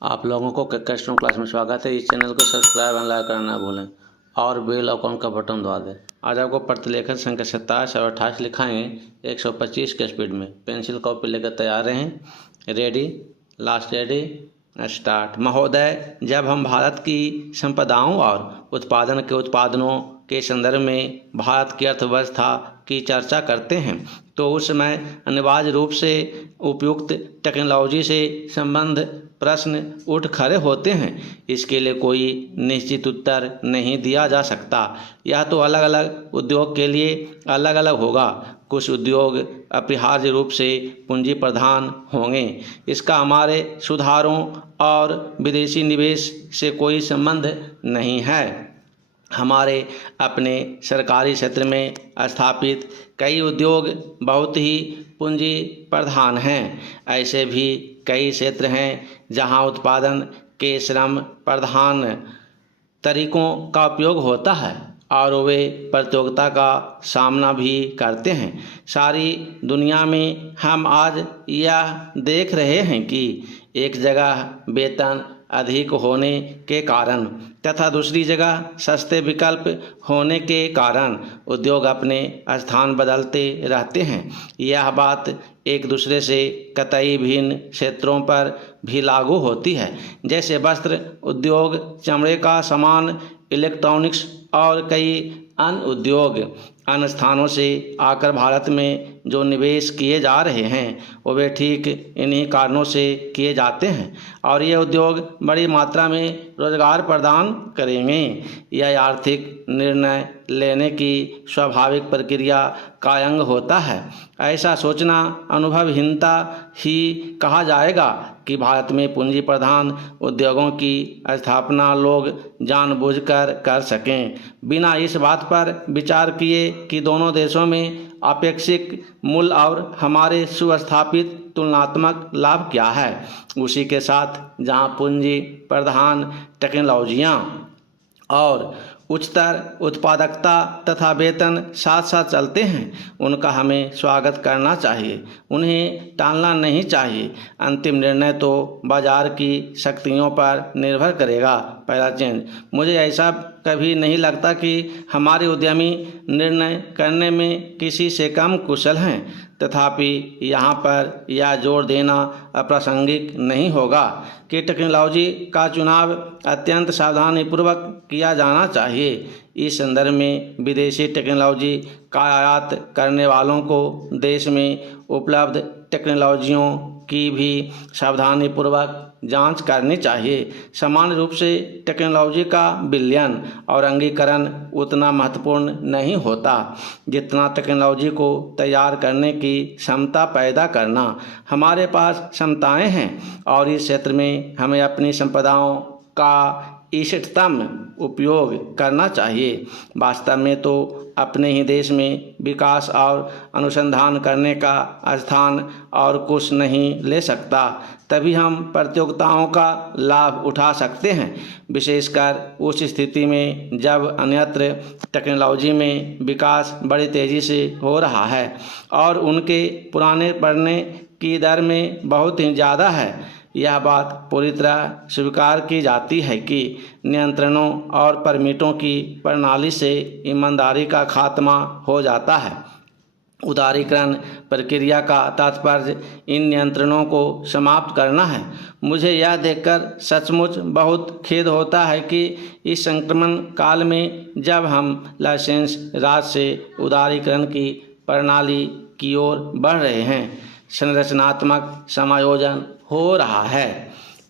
आप लोगों को कैस्ट्रोन क्लास में स्वागत है। इस चैनल को सब्सक्राइब एंड लाइक करना ना भूलें और बेल आइकॉन का बटन दबा दें। आज आपको प्रतिलेखन संख्या 27 और 28 लिखाएंगे 125 के स्पीड में। पेंसिल कॉपी लेकर तैयार रहें। Ready, last ready, start. महोदय, जब हम भारत की संपदाओं और उत्पादन के उत्पादनों के संदर्भ में भारत की अर्थव्यवस्था की चर्चा करते हैं तो उस समय अनिवार्य रूप से उपयुक्त टेक्नोलॉजी से संबंध प्रश्न उठ खड़े होते हैं। इसके लिए कोई निश्चित उत्तर नहीं दिया जा सकता। यह तो अलग अलग उद्योग के लिए अलग अलग होगा। कुछ उद्योग अपरिहार्य रूप से पूंजी प्रधान होंगे। इसका हमारे सुधारों और विदेशी निवेश से कोई संबंध नहीं है। हमारे अपने सरकारी क्षेत्र में स्थापित कई उद्योग बहुत ही पूंजी प्रधान हैं। ऐसे भी कई क्षेत्र हैं जहां उत्पादन के श्रम प्रधान तरीकों का उपयोग होता है और वे प्रतियोगिता का सामना भी करते हैं। सारी दुनिया में हम आज यह देख रहे हैं कि एक जगह वेतन अधिक होने के कारण तथा दूसरी जगह सस्ते विकल्प होने के कारण उद्योग अपने स्थान बदलते रहते हैं। यह बात एक दूसरे से कतई भिन्न क्षेत्रों पर भी लागू होती है, जैसे वस्त्र उद्योग, चमड़े का सामान, इलेक्ट्रॉनिक्स और कई अन्य उद्योग। अन्य स्थानों से आकर भारत में जो निवेश किए जा रहे हैं वे ठीक इन्हीं कारणों से किए जाते हैं और ये उद्योग बड़ी मात्रा में रोजगार प्रदान करेंगे। यह आर्थिक निर्णय लेने की स्वाभाविक प्रक्रिया का अंग होता है। ऐसा सोचना अनुभवहीनता ही कहा जाएगा कि भारत में पूंजी प्रधान उद्योगों की स्थापना लोग जानबूझकर कर सकें, बिना इस बात पर विचार किए कि दोनों देशों में अपेक्षित मूल्य और हमारे सुस्थापित तुलनात्मक लाभ क्या है। उसी के साथ जहां पूंजी प्रधान टेक्नोलॉजियां और उच्चतर उत्पादकता तथा वेतन साथ साथ चलते हैं, उनका हमें स्वागत करना चाहिए, उन्हें टालना नहीं चाहिए। अंतिम निर्णय तो बाजार की शक्तियों पर निर्भर करेगा। पहला चेंज, मुझे ऐसा कभी नहीं लगता कि हमारे उद्यमी निर्णय करने में किसी से कम कुशल हैं, तथापि यहाँ पर यह जोर देना अप्रासंगिक नहीं होगा कि टेक्नोलॉजी का चुनाव अत्यंत सावधानीपूर्वक किया जाना चाहिए। इस संदर्भ में विदेशी टेक्नोलॉजी का आयात करने वालों को देश में उपलब्ध टेक्नोलॉजियों की भी सावधानीपूर्वक जांच करनी चाहिए। सामान्य रूप से टेक्नोलॉजी का विलयन और अंगीकरण उतना महत्वपूर्ण नहीं होता जितना टेक्नोलॉजी को तैयार करने की क्षमता पैदा करना। हमारे पास क्षमताएं हैं और इस क्षेत्र में हमें अपनी संपदाओं का इष्टतम उपयोग करना चाहिए। वास्तव में तो अपने ही देश में विकास और अनुसंधान करने का स्थान और कुछ नहीं ले सकता, तभी हम प्रतियोगिताओं का लाभ उठा सकते हैं, विशेषकर उस स्थिति में जब अन्यत्र टेक्नोलॉजी में विकास बड़ी तेज़ी से हो रहा है और उनके पुराने पड़ने की दर में बहुत ही ज़्यादा है। यह बात पूरी तरह स्वीकार की जाती है कि नियंत्रणों और परमिटों की प्रणाली से ईमानदारी का खात्मा हो जाता है। उदारीकरण प्रक्रिया का तात्पर्य इन नियंत्रणों को समाप्त करना है। मुझे यह देखकर सचमुच बहुत खेद होता है कि इस संक्रमण काल में जब हम लाइसेंस राज से उदारीकरण की प्रणाली की ओर बढ़ रहे हैं, संरचनात्मक समायोजन हो रहा है।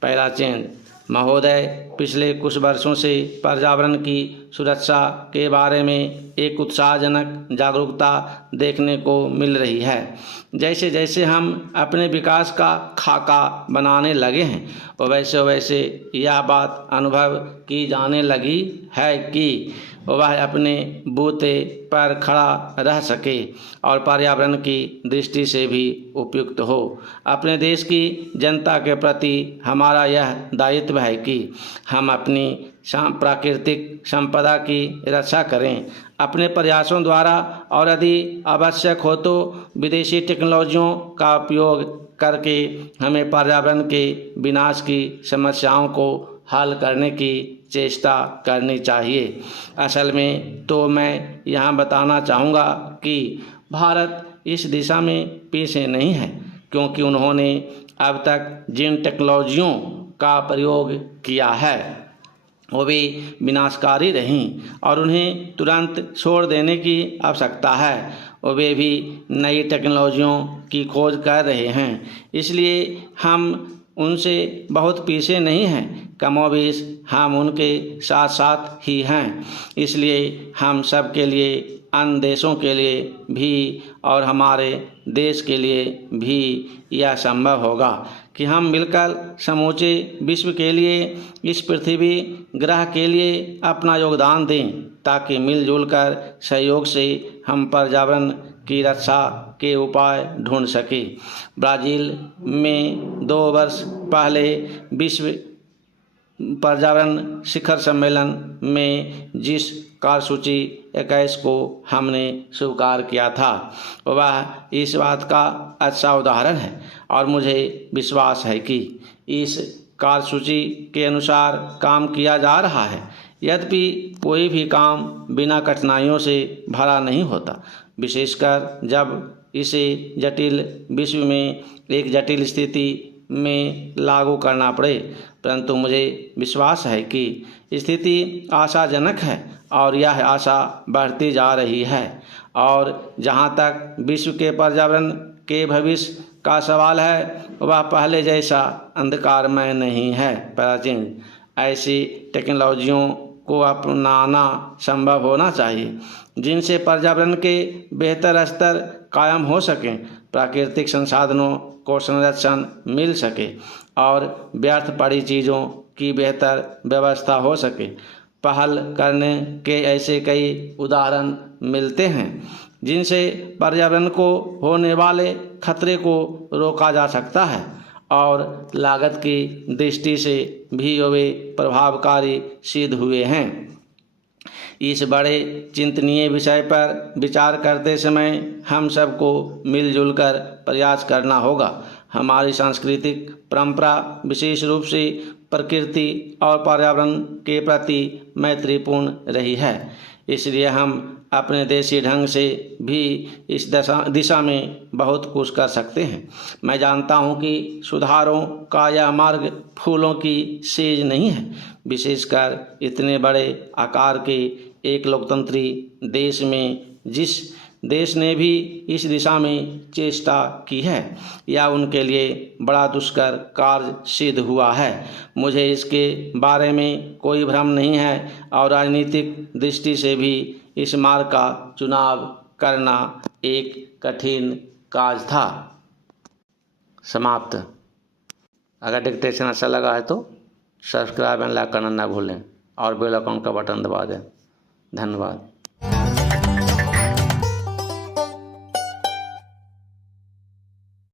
पहला चेंज, महोदय, पिछले कुछ वर्षों से पर्यावरण की सुरक्षा के बारे में एक उत्साहजनक जागरूकता देखने को मिल रही है। जैसे जैसे हम अपने विकास का खाका बनाने लगे हैं वैसे वैसे यह बात अनुभव की जाने लगी है कि वह अपने बूते पर खड़ा रह सके और पर्यावरण की दृष्टि से भी उपयुक्त हो। अपने देश की जनता के प्रति हमारा यह दायित्व है कि हम अपनी प्राकृतिक संपदा की रक्षा करें अपने प्रयासों द्वारा, और यदि आवश्यक हो तो विदेशी टेक्नोलॉजियों का उपयोग करके हमें पर्यावरण के विनाश की समस्याओं को हल करने की चेष्टा करनी चाहिए। असल में तो मैं यहाँ बताना चाहूँगा कि भारत इस दिशा में पीछे नहीं है, क्योंकि उन्होंने अब तक जिन टेक्नोलॉजियों का प्रयोग किया है वो भी विनाशकारी रहीं और उन्हें तुरंत छोड़ देने की आवश्यकता है। और वे भी नई टेक्नोलॉजियों की खोज कर रहे हैं, इसलिए हम उनसे बहुत पीछे नहीं हैं, कमोबेश हम उनके साथ साथ ही हैं। इसलिए हम सब के लिए, अन्य देशों के लिए भी और हमारे देश के लिए भी यह संभव होगा कि हम मिलकर समूचे विश्व के लिए, इस पृथ्वी ग्रह के लिए अपना योगदान दें, ताकि मिलजुल कर सहयोग से हम पर्यावरण की रक्षा के उपाय ढूंढ सकें। ब्राज़ील में 2 वर्ष पहले विश्व पर्यावरण शिखर सम्मेलन में जिस कार्यसूची 21 को हमने स्वीकार किया था, वह इस बात का अच्छा उदाहरण है और मुझे विश्वास है कि इस कार्यसूची के अनुसार काम किया जा रहा है। यद्यपि कोई भी काम बिना कठिनाइयों से भरा नहीं होता, विशेषकर जब इसे जटिल विश्व में एक जटिल स्थिति में लागू करना पड़े। परंतु मुझे विश्वास है कि स्थिति आशाजनक है और यह आशा बढ़ती जा रही है। और जहाँ तक विश्व के पर्यावरण के भविष्य का सवाल है, वह पहले जैसा अंधकारमय नहीं है। प्राचीन ऐसी टेक्नोलॉजियों को अपनाना संभव होना चाहिए जिनसे पर्यावरण के बेहतर स्तर कायम हो सकें, प्राकृतिक संसाधनों को संरक्षण मिल सके और व्यर्थ पड़ी चीज़ों की बेहतर व्यवस्था हो सके। पहल करने के ऐसे कई उदाहरण मिलते हैं जिनसे पर्यावरण को होने वाले खतरे को रोका जा सकता है और लागत की दृष्टि से भी वे प्रभावकारी सिद्ध हुए हैं। इस बड़े चिंतनीय विषय पर विचार करते समय हम सबको मिलजुल कर प्रयास करना होगा। हमारी सांस्कृतिक परंपरा विशेष रूप से प्रकृति और पर्यावरण के प्रति मैत्रीपूर्ण रही है, इसलिए हम अपने देसी ढंग से भी इस दिशा में बहुत कुछ कर सकते हैं। मैं जानता हूं कि सुधारों का यह मार्ग फूलों की सेज नहीं है, विशेषकर इतने बड़े आकार के एक लोकतंत्री देश में। जिस देश ने भी इस दिशा में चेष्टा की है, यह उनके लिए बड़ा दुष्कर कार्य सिद्ध हुआ है। मुझे इसके बारे में कोई भ्रम नहीं है और राजनीतिक दृष्टि से भी इस मार्ग का चुनाव करना एक कठिन कार्य था। समाप्त। अगर डिक्टेशन अच्छा लगा है तो सब्सक्राइब एंड लाइक करना ना भूलें और बेल आइकन का बटन दबा दें। धन्यवाद।